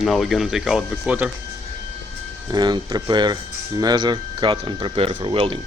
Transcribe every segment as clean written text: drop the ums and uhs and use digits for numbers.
Now we're gonna take out the quarter and prepare, measure, cut and prepare for welding.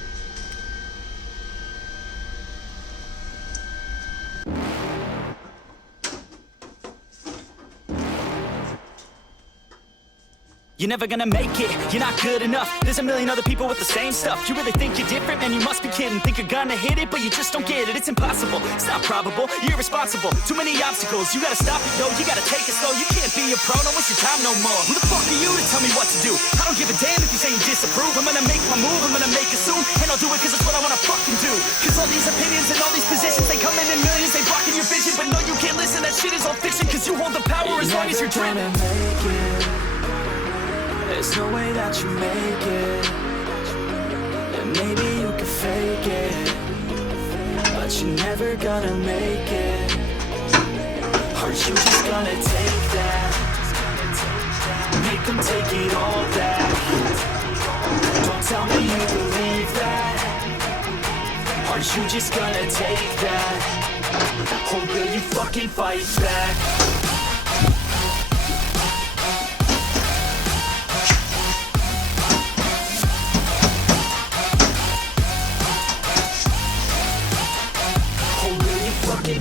You're never gonna make it, you're not good enough. There's a million other people with the same stuff. You really think you're different? Man, you must be kidding. Think you're gonna hit it, but you just don't get it. It's impossible, it's not probable, you're irresponsible. Too many obstacles, you gotta stop it, yo. You gotta take it slow, you can't be a pro. Don't waste your time no more. Who the fuck are you to tell me what to do? I don't give a damn if you say you disapprove. I'm gonna make my move, I'm gonna make it soon. And I'll do it cause it's what I wanna fucking do. Cause all these opinions and all these positions, they come in millions, they blocking your vision. But no, you can't listen, that shit is all fiction. Cause you hold the power as long as you're dreaming. There's no way that you make it. And maybe you can fake it, but you're never gonna make it. Aren't you just gonna take that? Make them take it all back. Don't tell me you believe that. Aren't you just gonna take that? Or will you fucking fight back?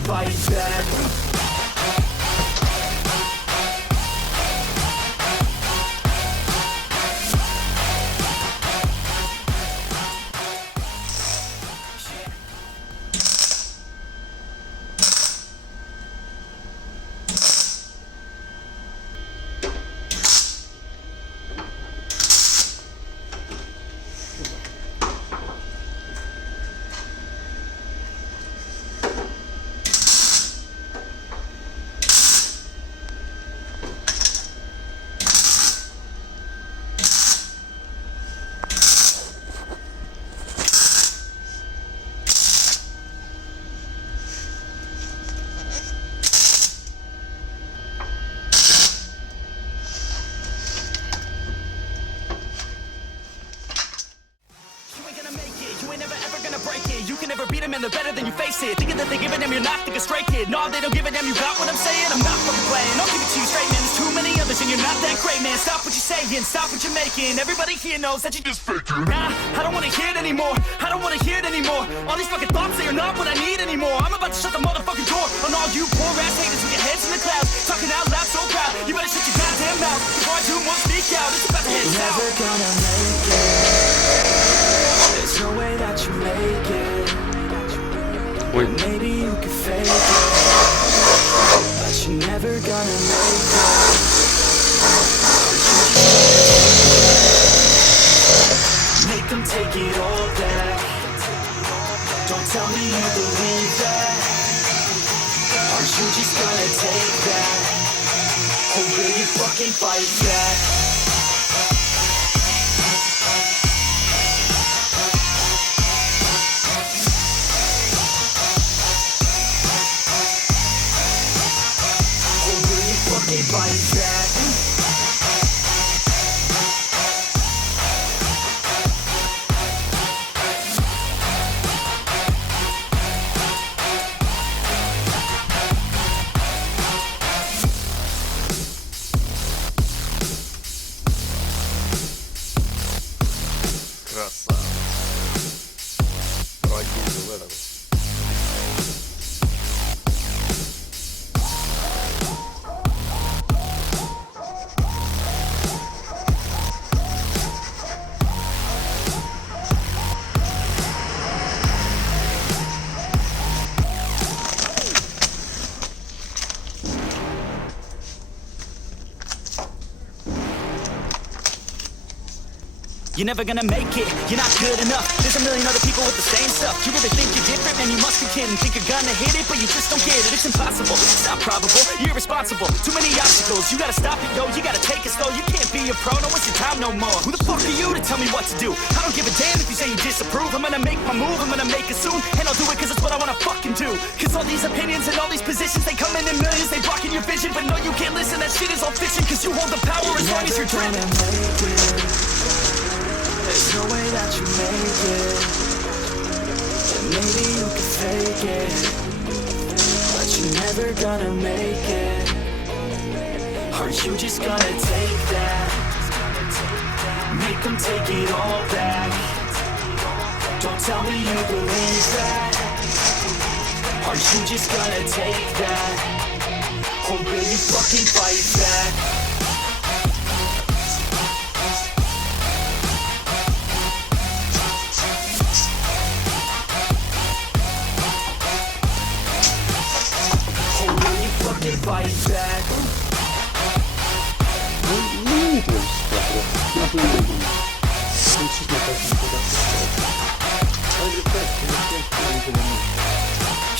Fight back. And they're better than you face it. Thinking that they're giving them, you're not thinking straight, kid. No, they don't give a damn, you got what I'm saying? I'm not fucking playing, I'll give it to you straight, man. There's too many others and you're not that great, man. Stop what you're saying, stop what you're making. Everybody here knows that you just faking. Nah, I don't wanna hear it anymore, I don't wanna hear it anymore. All these fucking thoughts, they are not what I need anymore. I'm about to shut the motherfucking door on all you poor ass haters with your heads in the clouds, talking out loud so proud. You better shut your goddamn mouth before I do more speak out. It's about to head south. Never gonna make it. There's no way that you make it. Maybe you can fake it, but you're never gonna make it. Make them take it all back. Don't tell me you believe that. Aren't you just gonna take that? Or will you fucking fight back? Fight back. Красава. Продюсер этого. You're never gonna make it, you're not good enough. There's a million other people with the same stuff. You really think you're different? Man, you must be kidding. Think you're gonna hit it, but you just don't get it. It's impossible, it's not probable, you're irresponsible. Too many obstacles, you gotta stop it, yo. You gotta take it slow, you can't be a pro. Don't waste your time no more. Who the fuck are you to tell me what to do? I don't give a damn if you say you disapprove. I'm gonna make my move, I'm gonna make it soon. And I'll do it cause it's what I wanna fucking do. Cause all these opinions and all these positions, they come in millions, they blocking your vision. But no, you can't listen, that shit is all fiction. Cause you hold the power as long as you're dreaming. There's no way that you make it. And maybe you can fake it, but you're never gonna make it. Are you just gonna take that? Make them take it all back. Don't tell me you believe that. Are you just gonna take that? Or will you fucking fight back? Or will you fucking fight back?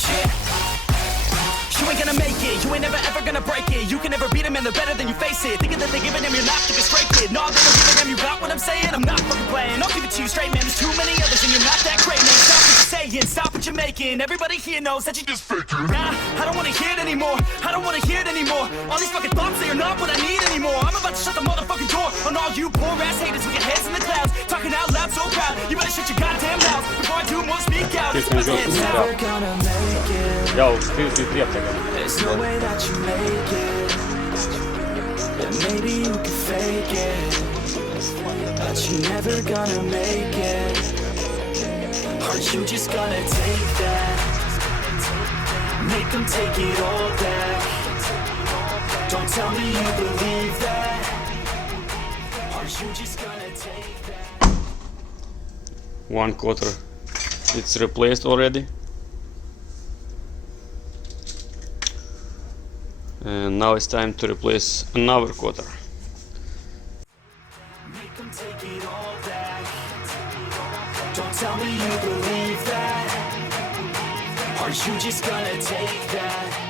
Yeah. You ain't gonna make it, you ain't never ever gonna break it. You can never beat them and they're better than you face it. Thinking that they're giving them, you're not thinking straight, kid. No, they don't give a damn, you got what I'm saying? I'm not fucking playing, I'll give it to you straight, man. There's too many others and you're not that great, man. Stop what you're saying, stop what you're making. Everybody here knows that you just faking. Nah, I don't wanna hear it anymore, I don't wanna hear it anymore. All these fucking thoughts, they are not what I need anymore. I'm about to shut the motherfucking door on all you poor ass haters with your heads in the clouds. Talking out loud so proud, you better shut your goddamn mouth before I do more speak out. It's about to head Never south. Gonna make it. Ja, skriv reptecken. There's no way that you make it. And maybe you can fake it, but you're never gonna make it. Are you just gonna take that? Make them take it all back. Don't tell me you believe that. Are you just gonna take that? One quarter. It's replaced already. And now it's time to replace another quarter. Make them take it all back. Don't tell me you believe that. Are you just gonna take that?